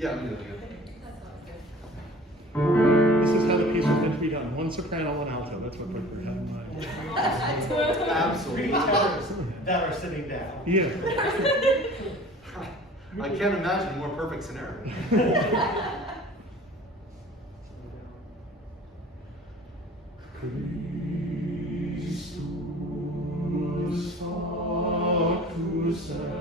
Yeah, I'm doing it. This is how the piece was meant to be done. One soprano, one alto. That's what Bruckner had in mind. Absolutely. Three tenors that are sitting down. Yeah. I can't imagine a more perfect scenario. Christus, Factus est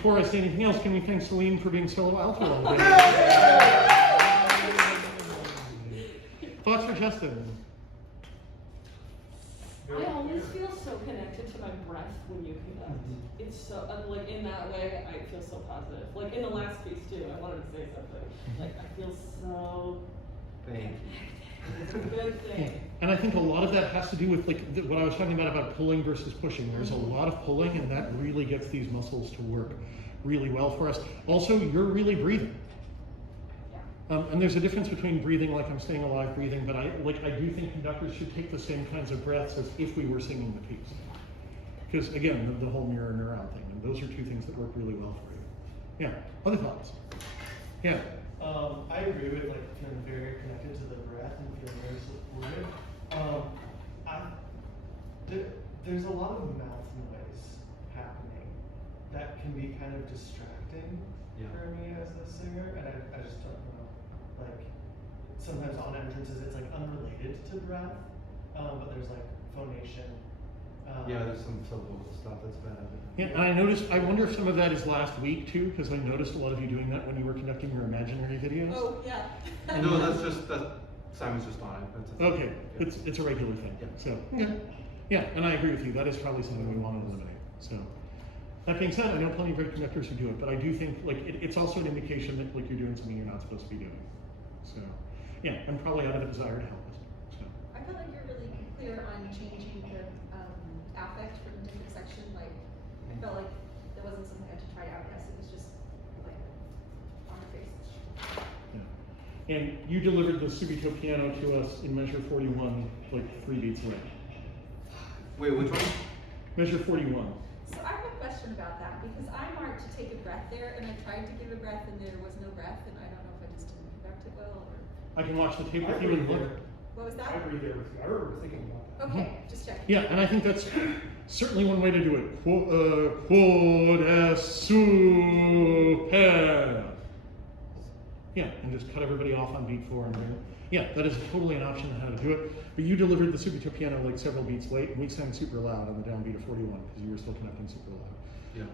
before I say anything else, can we thank Celine for being solo alto all day? Thoughts for Justin? I always feel so connected to my breath when you connect. It's so, like in that way, I feel so positive. Like in the last piece too, I wanted to say something. Like I feel so Thank It's a good thing. And I think a lot of that has to do with like what I was talking about pulling versus pushing. There's a lot of pulling, and that really gets these muscles to work really well for us. Also, you're really breathing. And there's a difference between breathing like I'm staying alive breathing, but I do think conductors should take the same kinds of breaths as if we were singing the piece. Because again, the whole mirror neuron thing, and those are two things that work really well for you. Yeah, other thoughts? Yeah. I agree with like feeling very connected to the breath and feeling very supported. There's a lot of mouth noise happening that can be kind of distracting for me as a singer, and I just don't know. Like sometimes on entrances it's like unrelated to breath, but there's like phonation. Yeah, there's some syllable stuff that's bad. Yeah, and I noticed, I wonder if some of that is last week too, because I noticed a lot of you doing that when you were conducting your imaginary videos. Oh, yeah. No, that's just, Simon's just on it. That's a Okay, it's a regular thing. Yeah. So, okay. Yeah, and I agree with you. That is probably something we want to eliminate. So, that being said, I know plenty of great conductors who do it, but I do think like it's also an indication that like you're doing something you're not supposed to be doing. So, yeah, and probably out of a desire to help us. So. I felt like you're really clear on changing the affect from different section. Like, I felt like there wasn't something I had to try out. Yes, it was just like on your face. Yeah. And you delivered the subito piano to us in measure 41, like 3 beats away. Wait, which one? Measure 41. So I have a question about that because I marked to take a breath there, and I tried to give a breath, and there was no breath, and I don't know if I just didn't conduct it well or. I can watch the tape I with you and agree look. there. What was that? I agree there with you. I remember thinking about that. Okay, just checking. Yeah, and I think that's certainly one way to do it. Quod est super. Yeah, and just cut everybody off on beat 4 and bring it. Yeah, that is totally an option on how to do it. But you delivered the subito piano like several beats late, and we sang super loud on the downbeat of 41 because you were still conducting super loud. Yeah.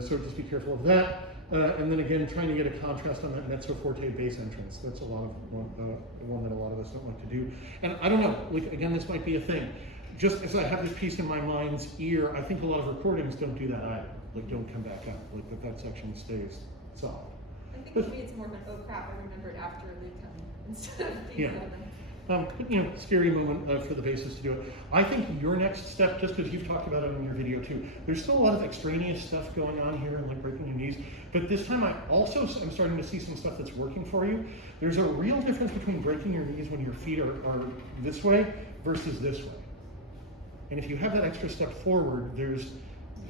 So just be careful of that. And then again, trying to get a contrast on that mezzo forte bass entrance. That's a lot of one that a lot of us don't like to do. And I don't know, like again, this might be a thing. Just as I have this piece in my mind's ear, I think a lot of recordings don't do that either. Like don't come back up, like that section stays solid. I think maybe it's more of an oh crap, I remembered after they come instead of being Yeah. done. But, you know, scary moment for the bassist to do it. I think your next step, just because you've talked about it in your video too, there's still a lot of extraneous stuff going on here and like breaking your knees. But this time I'm starting to see some stuff that's working for you. There's a real difference between breaking your knees when your feet are this way versus this way. And if you have that extra step forward, there's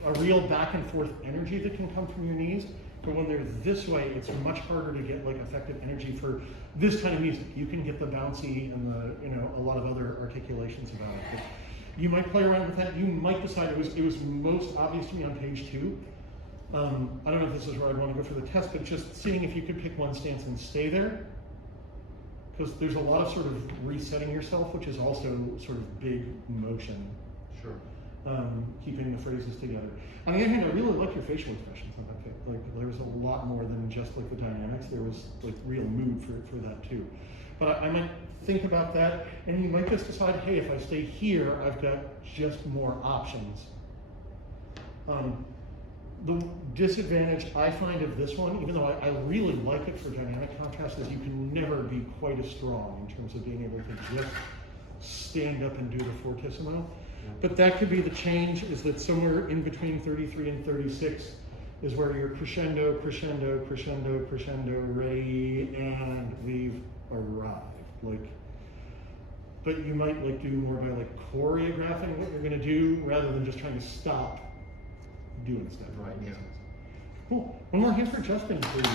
a real back and forth energy that can come from your knees. But when they're this way, it's much harder to get like effective energy for this kind of music. You can get the bouncy and the, you know, a lot of other articulations about it. But you might play around with that. You might decide it was most obvious to me on page 2. I don't know if this is where I'd want to go for the test, but just seeing if you could pick one stance and stay there. Because there's a lot of sort of resetting yourself, which is also sort of big motion. Sure. Keeping the phrases together. On the other hand, I really like your facial expressions on that pick. Like there was a lot more than just like the dynamics. There was like real mood for that too. But I might think about that, and you might just decide, hey, if I stay here, I've got just more options. The disadvantage I find of this one, even though I really like it for dynamic contrast, is you can never be quite as strong in terms of being able to just stand up and do the fortissimo. But that could be the change, is that somewhere in between 33 and 36 is where you're crescendo, crescendo, crescendo, crescendo, ready, and we've arrived. Like, but you might like do more by like choreographing what you're gonna do rather than just trying to stop doing stuff. Right, yeah. Cool. One more hand for Justin, please.